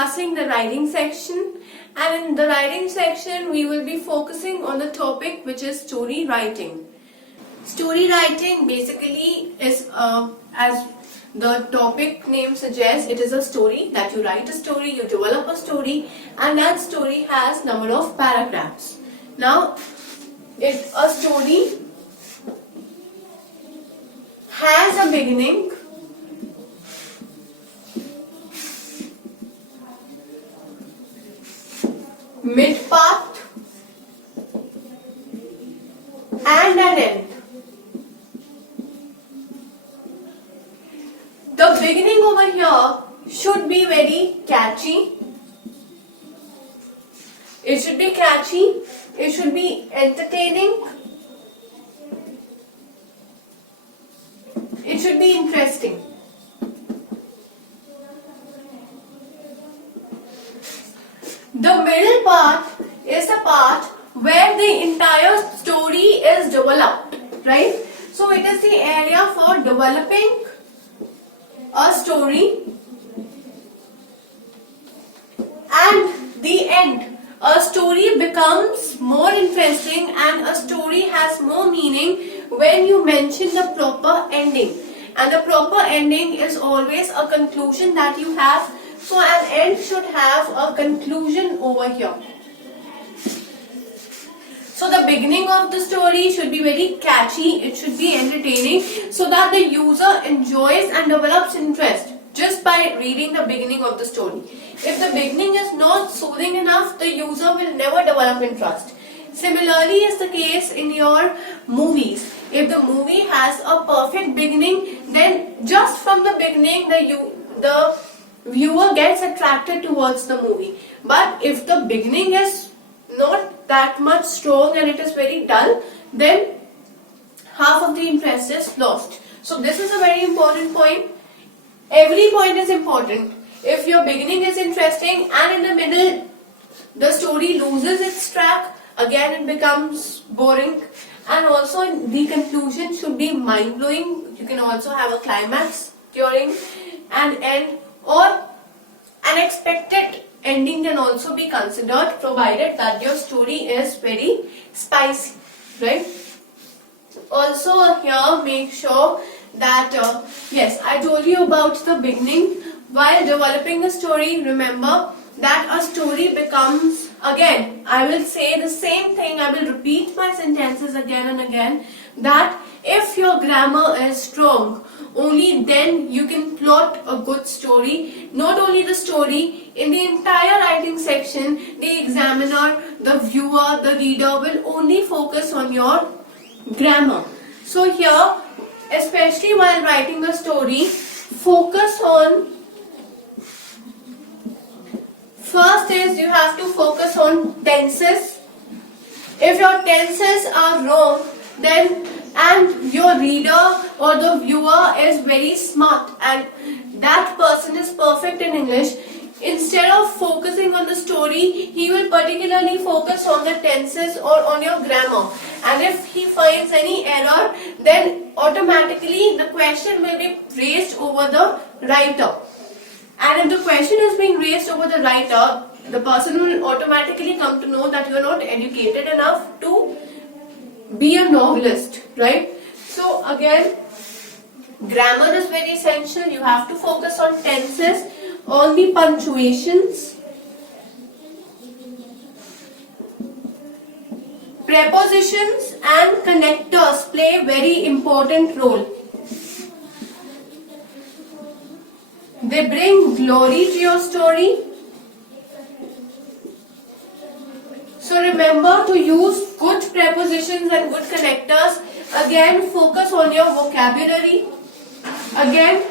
discussing the writing section, and in the writing section we will be focusing on the topic which is story writing. Story writing basically is as the topic name suggests, it is a story that you write a story, you develop a story, and that story has number of paragraphs. Now, if a story has a beginning, mid part, and an end. The beginning over here should be very catchy. It should be catchy. It should be entertaining. It should be interesting. The middle part is the part where the entire story is developed, right? So it is the area for developing a story, and the end. A story becomes more interesting and a story has more meaning when you mention the proper ending. And the proper ending is always a conclusion that you have. So an end should have a conclusion over here. So the beginning of the story should be very catchy, it should be entertaining so that the user enjoys and develops interest just by reading the beginning of the story. If the beginning is not soothing enough, the user will never develop interest. Similarly is the case in your movies. If the movie has a perfect beginning, then just from the beginning the viewer gets attracted towards the movie. But if the beginning is not that much strong and it is very dull, then half of the interest is lost. So this is a very important point. Every point is important. If your beginning is interesting and in the middle the story loses its track, again it becomes boring, and also the conclusion should be mind-blowing. You can also have a climax during an end, or unexpected ending can also be considered, provided that your story is very spicy, right? Also here make sure that yes, I told you about the beginning. While developing a story, remember that a story becomes, again I will say the same thing, I will repeat my sentences again and again, that if your grammar is strong, only then you can plot a good story. Not only the story, in the entire writing section, the examiner, the viewer, the reader will only focus on your grammar. So here, especially while writing a story, focus on, first is you have to focus on tenses. If your tenses are wrong, then and your reader or the viewer is very smart and that person is perfect in English, instead of focusing on the story, he will particularly focus on the tenses or on your grammar. And if he finds any error, then automatically the question will be raised over the writer. And if the question is being raised over the writer, the person will automatically come to know that you are not educated enough to be a novelist, right? So again, grammar is very essential. You have to focus on tenses, on the punctuations, prepositions and connectors play a very important role. They bring glory to your story. So remember to use good prepositions and good connectors. Again, focus on your vocabulary. Again,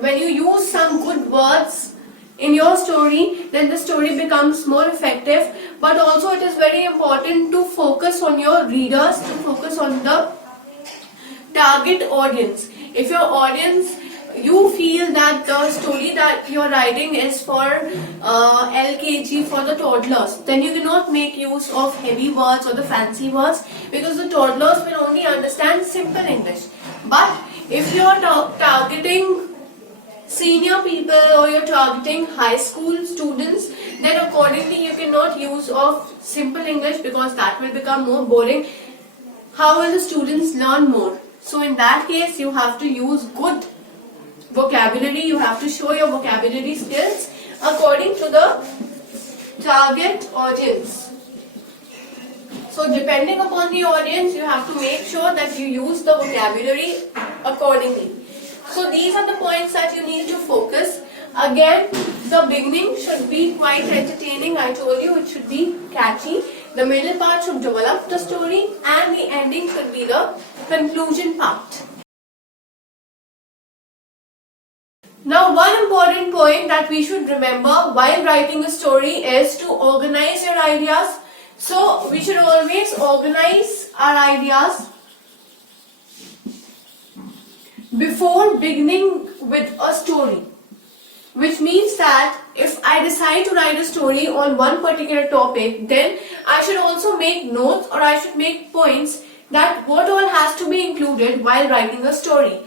when you use some good words in your story, then the story becomes more effective. But also it is very important to focus on your readers, to focus on the target audience. If your audience, you feel that the story that you're writing is for LKG, for the toddlers, then you cannot make use of heavy words or the fancy words, because the toddlers will only understand simple English. But if you're targeting senior people or you're targeting high school students, then accordingly you cannot use of simple English because that will become more boring. How will the students learn more? So in that case you have to use good vocabulary, you have to show your vocabulary skills according to the target audience. So depending upon the audience, you have to make sure that you use the vocabulary accordingly. So these are the points that you need to focus. Again, the beginning should be quite entertaining. I told you it should be catchy. The middle part should develop the story and the ending should be the conclusion part. Now, one important point that we should remember while writing a story is to organize your ideas. So, we should always organize our ideas before beginning with a story. Which means that if I decide to write a story on one particular topic, then I should also make notes or I should make points that what all has to be included while writing a story.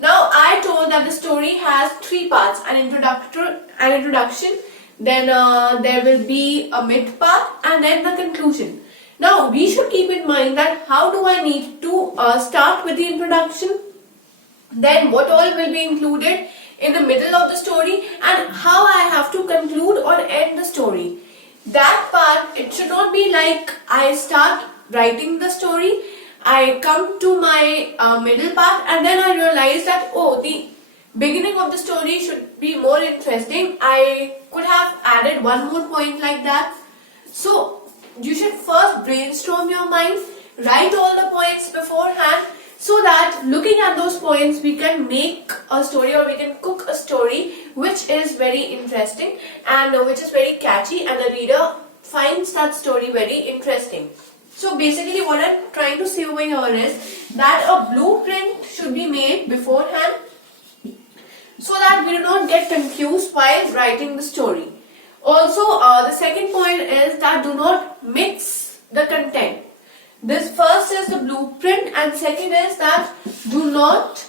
Now, I told that the story has three parts: an introduction, then there will be a mid part, and then the conclusion. Now, we should keep in mind that how do I need to start with the introduction, then what all will be included in the middle of the story, and how I have to conclude or end the story. That part, it should not be like I start writing the story, I come to my middle part, and then I realize that, oh, the beginning of the story should be more interesting. I could have added one more point like that. So you should first brainstorm your mind, write all the points beforehand, so that looking at those points we can make a story or we can cook a story which is very interesting and which is very catchy, and the reader finds that story very interesting. So basically what I'm trying to say over here is that a blueprint should be made beforehand so that we do not get confused while writing the story. Also, the second point is that do not mix the content. This first is the blueprint and second is that do not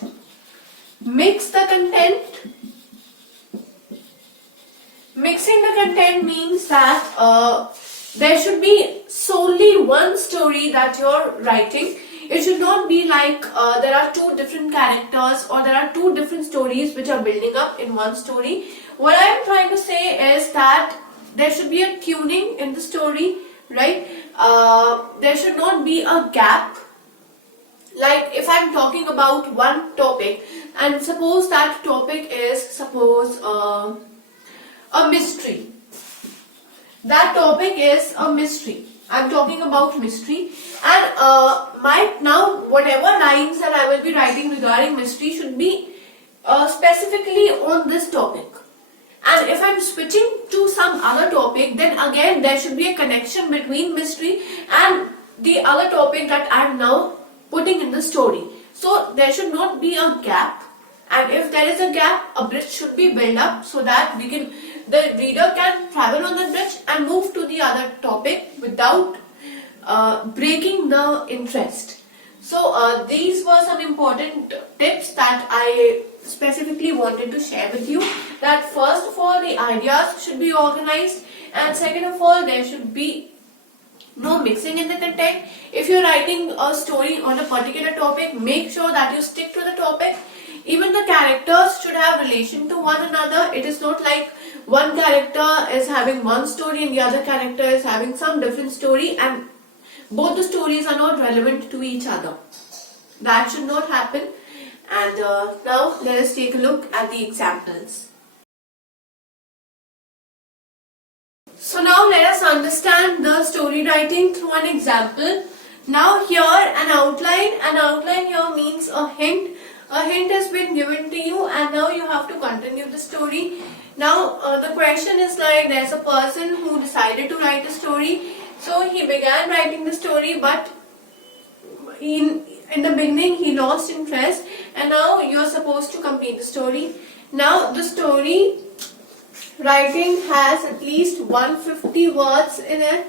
mix the content. Mixing the content means that there should be solely one story that you're writing. It should not be like there are two different characters or there are two different stories which are building up in one story. What I am trying to say is that there should be a tuning in the story, right? There should not be a gap. Like if I'm talking about one topic and suppose that topic is a mystery. That topic is a mystery. I'm talking about mystery, and now whatever lines that I will be writing regarding mystery should be specifically on this topic. And if I'm switching to some other topic, then again there should be a connection between mystery and the other topic that I'm now putting in the story. So there should not be a gap, and if there is a gap, a bridge should be built up so that the reader can travel on the bridge and move to the other topic without breaking the interest. So these were some important tips that I specifically wanted to share with you. That first of all, the ideas should be organized, and second of all, there should be no mixing in the content. If you're writing a story on a particular topic, make sure that you stick to the topic. Even the characters should have relation to one another. It is not like one character is having one story and the other character is having some different story and both the stories are not relevant to each other. That should not happen. And now let us take a look at the examples. So now let us understand the story writing through an example. Now here an outline here means a hint. A hint has been given to you and now you have to continue the story. Now the question is like, there's a person who decided to write a story. So he began writing the story, but in the beginning he lost interest, and now you are supposed to complete the story. Now the story writing has at least 150 words in it,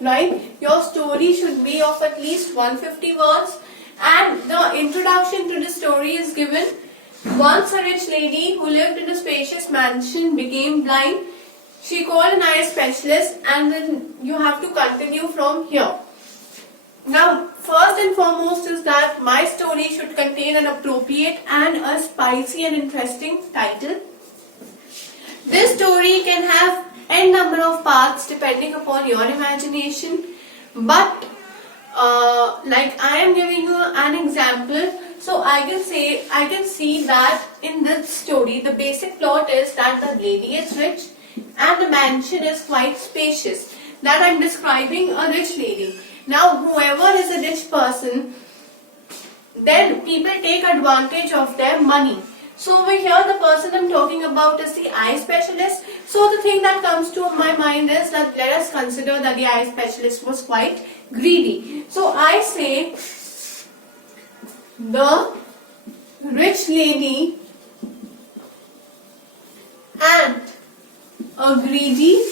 right? Your story should be of at least 150 words, and the introduction to the story is given. Once a rich lady who lived in a spacious mansion became blind. She called an eye specialist, and then you have to continue from here. Now, first and foremost is that my story should contain an appropriate and a spicy and interesting title. This story can have n number of parts depending upon your imagination, but like I am giving you an example, so I can see that in this story the basic plot is that the lady is rich and the mansion is quite spacious. That I'm describing a rich lady. Now, whoever is a rich person, then people take advantage of their money. So over here, the person I'm talking about is the eye specialist. So the thing that comes to my mind is that let us consider that the eye specialist was quite greedy. So I say the rich lady and a greedy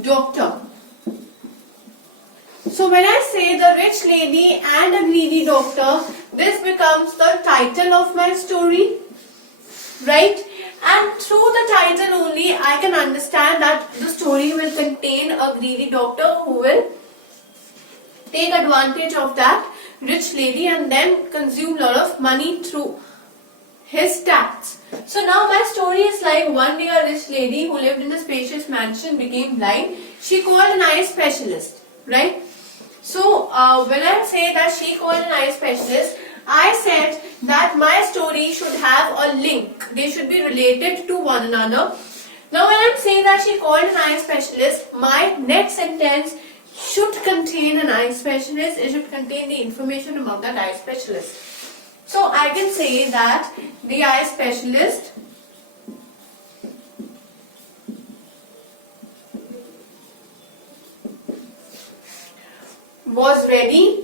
doctor. So when I say the rich lady and a greedy doctor, this becomes the title of my story, right? And through the title only, I can understand that the story will contain a greedy doctor who will take advantage of that rich lady and then consume a lot of money through his tax. So now my story is like one day a rich lady who lived in a spacious mansion became blind. She called an eye specialist, right? So when I say that she called an eye specialist, I said that my story should have a link. They should be related to one another. Now when I'm saying that she called an eye specialist, my next sentence should contain an eye specialist. It should contain the information about that eye specialist. So I can say that the eye specialist was ready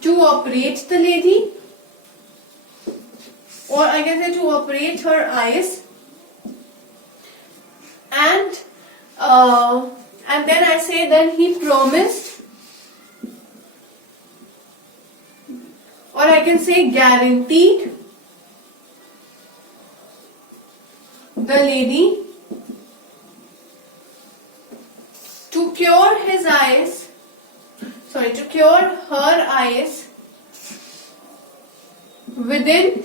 to operate the lady, or I can say to operate her eyes, and then I say then he promised, or I can say guaranteed the lady to cure his eyes, to cure her eyes within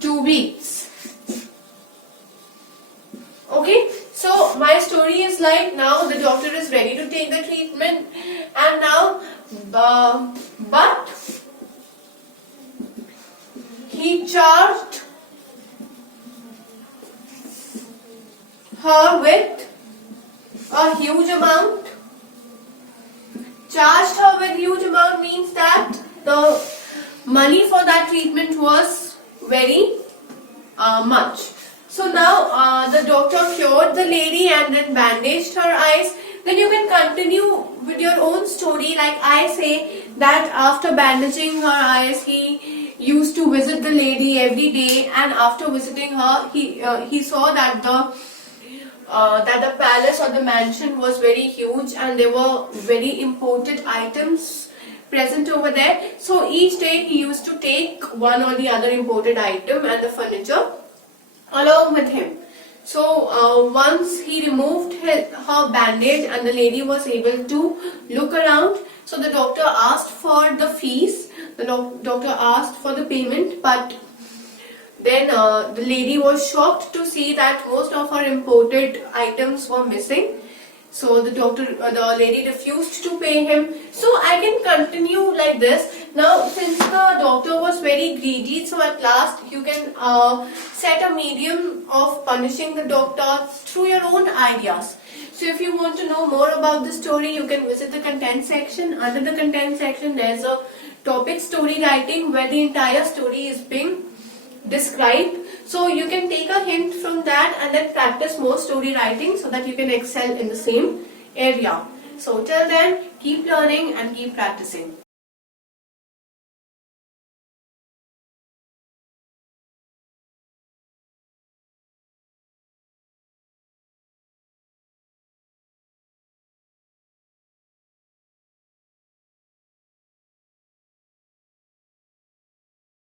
2 weeks. Okay, so my story is like now the doctor is ready to take the treatment, and now but he charged her with a huge amount. Charged her with huge amount means that the money for that treatment was very much. So now the doctor cured the lady and then bandaged her eyes. Then you can continue with your own story. Like I say that after bandaging her eyes, he used to visit the lady every day, and after visiting her, he saw that the palace or the mansion was very huge and there were very imported items present over there. So each day he used to take one or the other imported item and the furniture along with him. So once he removed her bandage and the lady was able to look around, so the doctor asked for the fees, the doctor asked for the payment, but then the lady was shocked to see that most of her imported items were missing. So the lady refused to pay him. So I can continue like this. Now since the doctor was very greedy, so at last you can set a medium of punishing the doctor through your own ideas. So if you want to know more about the story, you can visit the content section. Under the content section, there's a topic story writing where the entire story is being described. So you can take a hint from that and then practice more story writing so that you can excel in the same area. So till then, keep learning and keep practicing.